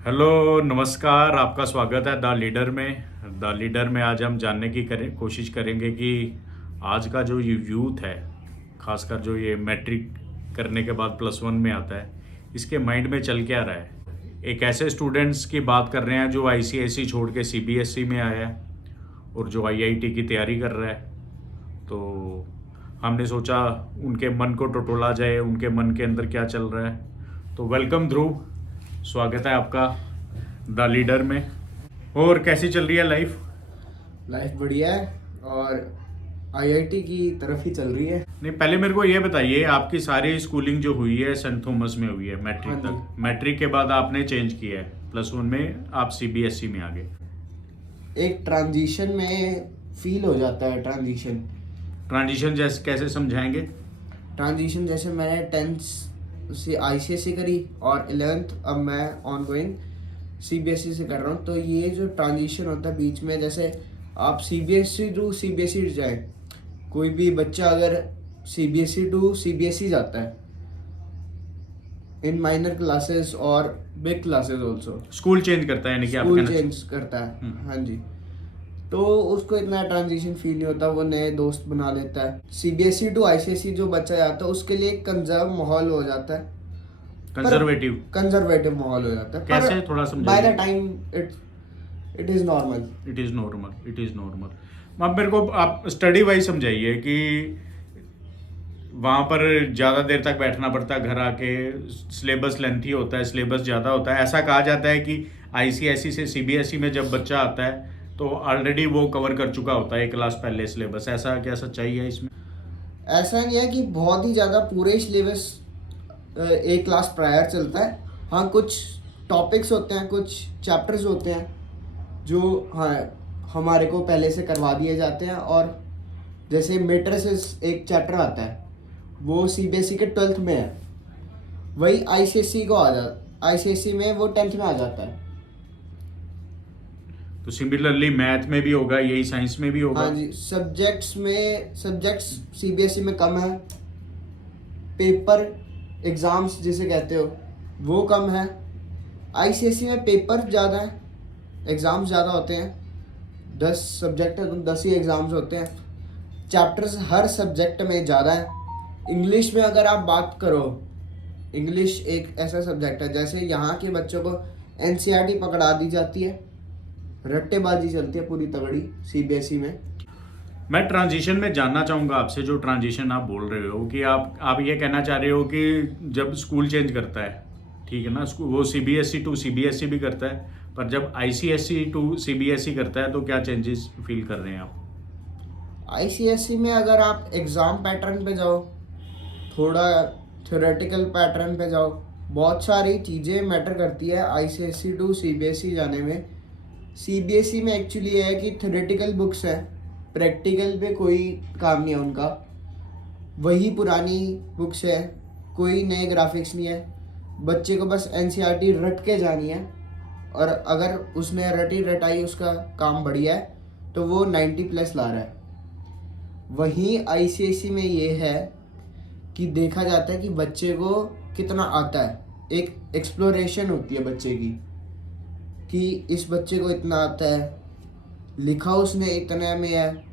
Hello नमस्कार। आपका स्वागत है द लीडर में आज हम जानने की कोशिश करेंगे कि आज का जो ये यूथ है, खासकर जो ये मैट्रिक करने के बाद +1 में आता है, इसके माइंड में चल क्या रहा है। एक ऐसे स्टूडेंट्स की बात कर रहे हैं जो आईसीएसई छोड़ के सीबीएसई में आया है और जो आईआईटी की तैयारी कर रहा है। तो हमने सोचा उनके मन को टटोला जाए, उनके मन के अंदर क्या चल रहा है। तो वेलकम ध्रुव, स्वागत है आपका द लीडर में। और कैसी चल रही है लाइफ? लाइफ बढ़िया है और आईआईटी की तरफ ही चल रही है। नहीं, पहले मेरे को ये बताइए, आपकी सारी स्कूलिंग जो हुई है सेंट थॉमस में हुई है मैट्रिक हाँ जी। तक। मैट्रिक के बाद आपने चेंज किया है, +1 में आप सीबीएसई में आ गए। एक ट्रांजिशन में फील हो जाता है। ट्रांजिशन जैसे कैसे समझाएंगे? ट्रांजिशन जैसे मैंने 10th से आईसीएसई करी और 11th अब मैं ऑन गोइंग सीबीएसई से कर रहा हूँ। तो ये जो ट्रांजिशन होता है बीच में, जैसे आप सीबीएसई टू सीबीएसई जाए, कोई भी बच्चा अगर सीबीएसई टू सीबीएसई जाता है इन माइनर क्लासेस और big classes also, school change करता है, यानी कि आप स्कूल कहना चेंज करता है। हाँ जी। तो उसको इतना ट्रांजिशन फील नहीं होता, वो नए दोस्त बना लेता है। सीबीएसई टू आईसीएसई जो बच्चा जाता है उसके लिए एक कंजर्व माहौल हो जाता है, कंजर्वेटिव माहौल हो जाता है। कैसे, थोड़ा बाय समझाइए। The time it is normal. It is normal. अब मेरे को आप स्टडी वाइज समझाइए कि वहाँ पर ज़्यादा देर तक बैठना पड़ता है, घर आके सिलेबस लेंथी होता है, सिलेबस ज़्यादा होता है। ऐसा कहा जाता है कि आईसीएसई से सीबीएसई में जब बच्चा आता है तो ऑलरेडी वो कवर कर चुका होता है एक क्लास पहले सिलेबस। ऐसा क्या सच्चाई है इसमें? ऐसा नहीं है कि बहुत ही ज़्यादा पूरे सिलेबस एक क्लास प्रायर चलता है। हाँ, कुछ टॉपिक्स होते हैं, कुछ चैप्टर्स होते हैं जो हाँ हमारे को पहले से करवा दिए जाते हैं। और जैसे मेट्रिसेस एक चैप्टर आता है, वो सीबीएसई के 12th में है, वही आईसीएसई में वो 10th में आ जाता है। तो सिमिलरली मैथ में भी होगा, यही साइंस में भी होगा? हाँ जी। सब्जेक्ट्स सीबीएसई में कम है, पेपर एग्ज़ाम्स जिसे कहते हो वो कम है। आईसीएसई में पेपर ज़्यादा है, एग्ज़ाम्स ज़्यादा होते हैं। 10 सब्जेक्ट है तो 10 ही एग्ज़ाम्स होते हैं। चैप्टर्स हर सब्जेक्ट में ज़्यादा है। इंग्लिश में अगर आप बात करो, इंग्लिश एक ऐसा सब्जेक्ट है जैसे यहाँ के बच्चों को एनसीईआरटी पकड़ा दी जाती है, रट्टेबाजी चलती है पूरी तगड़ी सीबीएसई में। मैं ट्रांजिशन में जानना चाहूँगा आपसे, जो ट्रांजिशन आप बोल रहे हो कि आप ये कहना चाह रहे हो कि जब स्कूल चेंज करता है, ठीक है ना, वो सीबीएसई टू सीबीएसई भी करता है, पर जब आईसीएसई टू सीबीएसई करता है तो क्या चेंजेस फील कर रहे हैं आप? आईसीएसई में अगर आप एग्ज़ाम पैटर्न पे जाओ, थोड़ा थ्योरेटिकल पैटर्न पे जाओ, बहुत सारी चीज़ें मैटर करती है आईसीएसई टू सीबीएसई जाने में। सीबीएसई में एक्चुअली ये है कि थ्योरेटिकल बुक्स है, प्रैक्टिकल पे कोई काम नहीं है उनका, वही पुरानी बुक्स है, कोई नए ग्राफिक्स नहीं है। बच्चे को बस एनसीईआरटी रट के जानी है, और अगर उसने रटी रटाई उसका काम बढ़िया है तो वो 90+ ला रहा है। वहीं आईसीएसई में ये है कि देखा जाता है कि बच्चे को कितना आता है, एक एक्सप्लोरेशन होती है बच्चे की कि इस बच्चे को इतना आता है, लिखा उसने इतने में है,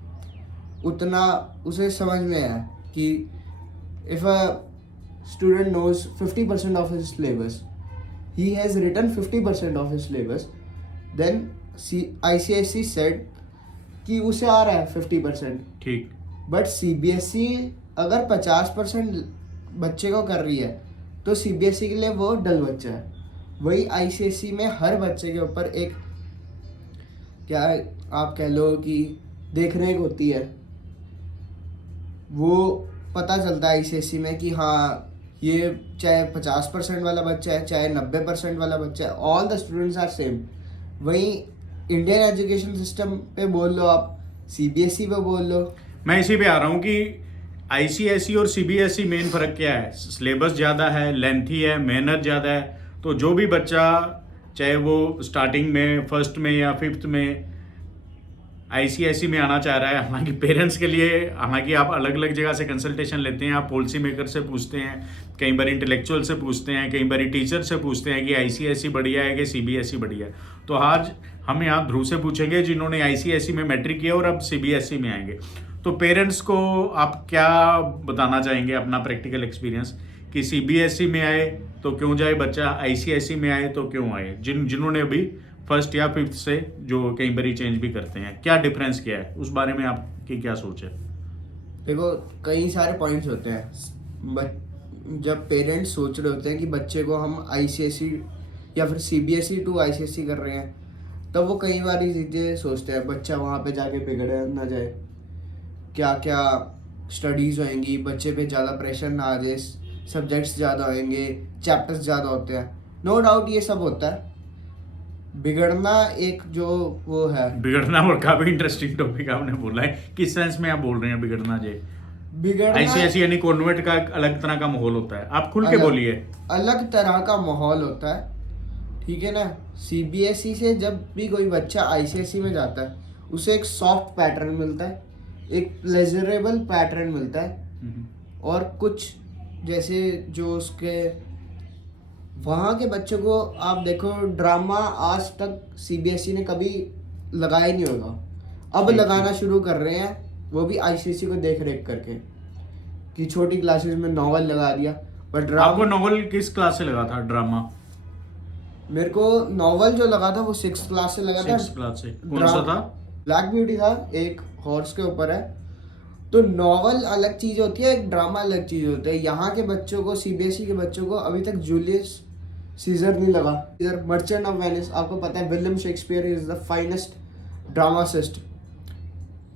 उतना उसे समझ में है कि if a student knows 50% of his syllabus, he has written 50% of his syllabus, then ICSE said कि उसे आ रहा है 50%। ठीक। बट सीबीएसई अगर 50% बच्चे को कर रही है तो सीबीएसई के लिए वो डल बच्चा है। वही आईसीएसई में हर बच्चे के ऊपर एक, क्या आप कह लो कि देख रेख होती है, वो पता चलता है आईसीएसई में कि हाँ ये चाहे 50% वाला बच्चा है चाहे 90% वाला बच्चा है, all the students are same. वहीं इंडियन एजुकेशन सिस्टम पे बोल लो, आप सीबीएसई पे बोल लो। मैं इसी पे आ रहा हूँ कि आईसीएसई और सीबीएसई मेन फ़र्क क्या है? सिलेबस ज़्यादा है, लेंथी है, मेहनत ज़्यादा है। तो जो भी बच्चा, चाहे वो स्टार्टिंग में, फर्स्ट में या फिफ्थ में आईसीएसई में आना चाह रहा है, हालांकि पेरेंट्स के लिए, हालांकि आप अलग अलग जगह से कंसल्टेशन लेते हैं, आप पॉलिसी मेकर से पूछते हैं, कई बार इंटेलेक्चुअल से पूछते हैं, कई बार टीचर से पूछते हैं कि आईसीएसई बढ़िया है कि सीबीएसई बढ़िया है। तो आज हम यहाँ ध्रुव से पूछेंगे जिन्होंने आईसीएसई में मैट्रिक किया और अब सीबीएसई में आएंगे। तो पेरेंट्स को आप क्या बताना चाहेंगे अपना प्रैक्टिकल एक्सपीरियंस कि सीबीएसई में आए तो क्यों जाए बच्चा, आईसीएसई में आए तो क्यों आए, जिन्होंने अभी फर्स्ट या फिफ्थ से जो कई बार चेंज भी करते हैं, क्या डिफरेंस क्या है, उस बारे में आपकी क्या सोच है? देखो, कई सारे पॉइंट्स होते हैं। जब पेरेंट्स सोच रहे होते हैं कि बच्चे को हम आईसीएसई या फिर सीबीएसई टू आईसीएसई कर रहे हैं, तब वो कई बार चीज़ें सोचते हैं बच्चा वहाँ पे जाके बिगड़ ना जाए, क्या क्या स्टडीज़ होएंगी, बच्चे पे ज़्यादा प्रेशर ना आ जाए, सब्जेक्ट्स ज़्यादा होंगे, चैप्टर्स ज़्यादा होते हैं। नो डाउट ये सब होता है। बिगड़ना एक जो वो है, बिगड़ना और काफी इंटरेस्टिंग टॉपिक आपने बोला है। किस सेंस में आप बोल रहे हैं बिगड़ना जी? बिगड़ना आईसीएसई यानी कॉन्वेंट का एक अलग तरह का माहौल होता है, आप खुल के बोलिए। अलग तरह का माहौल होता है, ठीक है ना। सीबीएसई से जब भी कोई बच्चा आईसीएसई में जाता है, उसे एक सॉफ्ट पैटर्न मिलता है, एक प्लेजरेबल पैटर्न मिलता है, और कुछ जैसे जो उसके वहाँ के बच्चों को आप देखो, ड्रामा आज तक सीबीएसई ने कभी लगाया ही नहीं होगा। अब लगाना शुरू कर रहे हैं, वो भी आईसीएसई को देख रेख करके, कि छोटी क्लासेस में नॉवल लगा दिया। बट आपको नॉवल किस क्लास से लगा था ड्रामा? मेरे को नॉवल जो लगा था वो 6th क्लास से लगा था। 6th क्लास से कौन सा था? ब्लैक ब्यूटी था, एक हॉर्स के ऊपर है। तो नॉवल अलग चीज होती है, एक ड्रामा अलग चीज होता है। यहाँ के बच्चों को, सीबीएसई के बच्चों को अभी तक जूलियस सीजर नहीं लगा। सीजर, मर्चेंट ऑफ वेनिस, आपको पता है William Shakespeare is the finest dramatist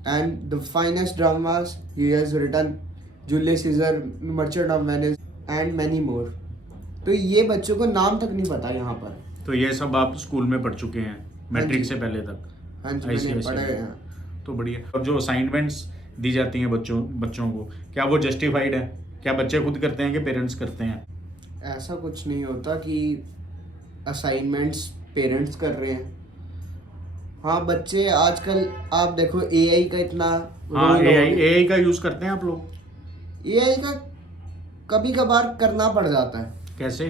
and the finest dramas he has written, Julius Caesar, Merchant of Venice and many more. तो ये बच्चों को नाम तक नहीं पता यहाँ पर। तो ये सब आप स्कूल में पढ़ चुके हैं मैट्रिक से पहले तक? हाँ जी, मैंने पढ़े हैं। तो बढ़िया। और जो असाइनमेंट्स दी जाती हैं बच्चों को, क्या वो जस्टिफाइड है? क्या बच्चे खुद करते हैं कि पेरेंट्स करते हैं? ऐसा कुछ नहीं होता कि असाइनमेंट्स पेरेंट्स कर रहे हैं। हाँ, बच्चे आजकल आप देखो एआई का इतना, हाँ, एआई का यूज करते हैं आप लोग? एआई का कभी कभार करना पड़ जाता है। कैसे?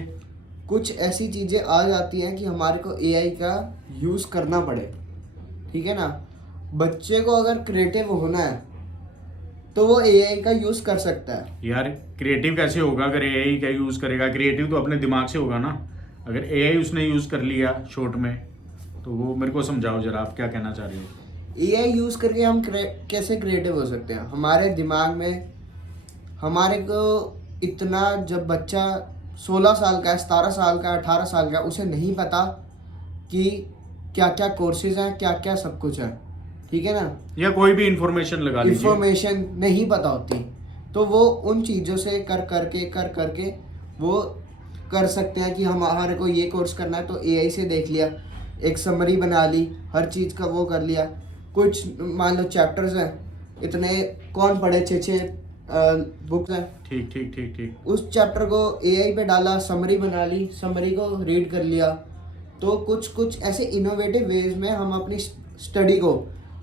कुछ ऐसी चीज़ें आ जाती हैं कि हमारे को एआई का यूज़ करना पड़े, ठीक है ना। बच्चे को अगर क्रिएटिव होना है तो वो एआई का यूज़ कर सकता है। यार क्रिएटिव कैसे होगा अगर एआई का यूज़ करेगा? क्रिएटिव तो अपने दिमाग से होगा ना। अगर एआई उसने यूज़ कर लिया शॉर्ट में, तो वो मेरे को समझाओ जरा, आप क्या कहना चाह रहे हो? एआई यूज़ करके हम कैसे क्रिएटिव हो सकते हैं? हमारे दिमाग में हमारे को इतना, जब बच्चा 16 साल का है, 17 साल का, 18 साल का, उसे नहीं पता कि क्या क्या कोर्सेज हैं, क्या क्या सब कुछ है, ठीक है ना। या कोई भी इंफॉर्मेशन लगा लीजिए, इंफॉर्मेशन नहीं पता होती, तो वो उन चीज़ों से कर करके वो कर सकते हैं कि हमारे को ये कोर्स करना है, तो एआई से देख लिया, एक समरी बना ली, हर चीज़ का वो कर लिया। कुछ मान लो चैप्टर्स हैं, इतने कौन पढ़े, 6 बुक्स हैं, ठीक ठीक ठीक ठीक, उस चैप्टर को एआई पे डाला, समरी बना ली, समरी को रीड कर लिया। तो कुछ ऐसे इनोवेटिव वेज में हम अपनी स्टडी को,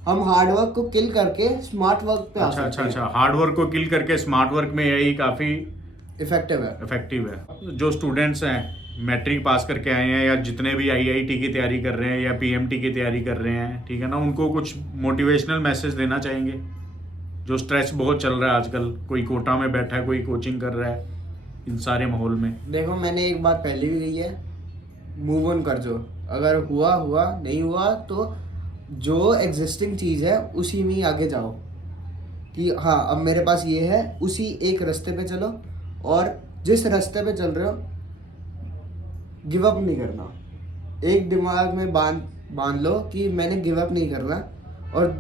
हम हार्ड वर्क को किल करके स्मार्ट वर्क पे आ सकते हैं। अच्छा, हार्ड वर्क को किल करके स्मार्ट वर्क में एआई काफ़ी इफेक्टिव है। जो स्टूडेंट्स हैं मैट्रिक पास करके आए हैं, या जितने भी आईआईटी की तैयारी कर रहे हैं या पीएमटी की तैयारी कर रहे हैं, ठीक है ना, उनको कुछ मोटिवेशनल मैसेज देना चाहेंगे? जो स्ट्रेस बहुत चल रहा है आजकल, कोई कोटा में बैठा है, कोई कोचिंग कर रहा है, इन सारे माहौल में। देखो, मैंने एक बात पहले भी कही है, मूव ऑन कर जो, अगर हुआ हुआ, नहीं हुआ तो जो एग्जिस्टिंग चीज़ है उसी में ही आगे जाओ, कि हाँ अब मेरे पास ये है, उसी एक रास्ते पे चलो, और जिस रास्ते पे चल रहे हो गिव अप नहीं करना। एक दिमाग में बांध लो कि मैंने गिव अप नहीं करना, और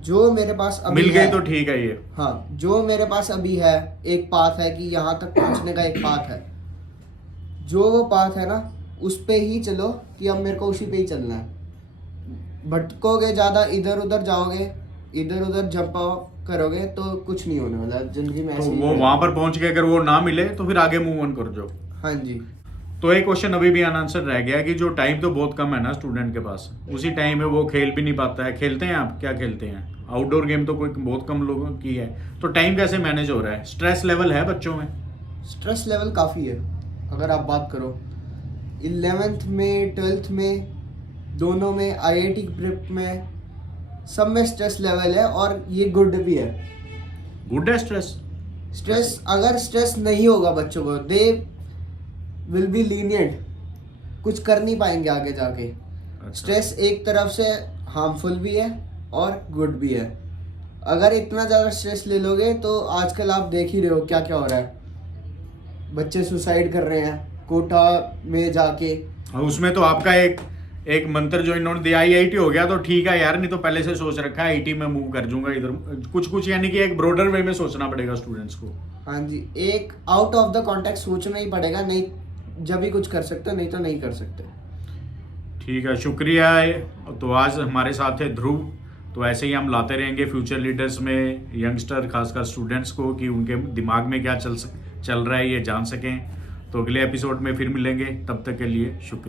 जो मेरे पास अभी मिल गई तो ठीक है ये। हाँ, जो मेरे पास अभी है, एक पाथ है कि यहाँ तक पहुँचने का एक पाथ है, जो वो पाथ है ना, उस पे ही चलो कि अब मेरे को उसी पे ही चलना है। भटकोगे ज़्यादा, इधर उधर जाओगे, इधर उधर जंप करोगे तो कुछ नहीं होने वाला जिंदगी में। तो ऐसे वो वहां पर पहुंच के अगर वो ना मिले तो फिर आगे मूव ऑन कर जाओ। हाँ जी। तो एक क्वेश्चन अभी भी अनआंसर रह गया कि जो टाइम तो बहुत कम है ना स्टूडेंट के पास, उसी टाइम में वो खेल भी नहीं पाता है। खेलते हैं आप, क्या खेलते हैं? आउटडोर गेम तो कोई बहुत कम लोगों की है, तो टाइम कैसे मैनेज हो रहा है? स्ट्रेस लेवल है बच्चों में? स्ट्रेस लेवल काफ़ी है। अगर आप बात करो 11th में 12th में दोनों में, IIT प्रेप में, सब में स्ट्रेस लेवल है और ये गुड भी है। गुड है स्ट्रेस? स्ट्रेस, अगर स्ट्रेस नहीं होगा बच्चों को, दे विल बी लीनियंट, कुछ कर नहीं पाएंगे आगे जाके। अच्छा। स्ट्रेस एक तरफ से हार्मफुल भी है और गुड भी है। अगर इतना ज़्यादा स्ट्रेस ले लोगे तो आजकल आप देख ही रहे हो क्या क्या हो रहा है। बच्चे सुसाइड कर रहे हैं कोटा में जाके। और उसमें तो आपका एक मंत्र जो इन्होंने दिया, IIT हो गया तो ठीक है यार, नहीं तो पहले से सोच रखा है IT में मूव कर जाऊंगा इधर, कुछ यानी कि एक ब्रॉडर वे में सोचना पड़ेगा स्टूडेंट्स को। हाँ जी, एक आउट ऑफ द कॉन्टेक्स्ट सोचना ही पड़ेगा, नहीं जब भी कुछ कर सकते हो, नहीं तो नहीं कर सकते। ठीक है, शुक्रिया। तो आज हमारे साथ है ध्रुव। तो ऐसे ही हम लाते रहेंगे फ्यूचर लीडर्स में यंगस्टर, खासकर स्टूडेंट्स को, कि उनके दिमाग में क्या चल रहा है ये जान सकें। तो अगले एपिसोड में फिर मिलेंगे, तब तक के लिए शुक्रिया।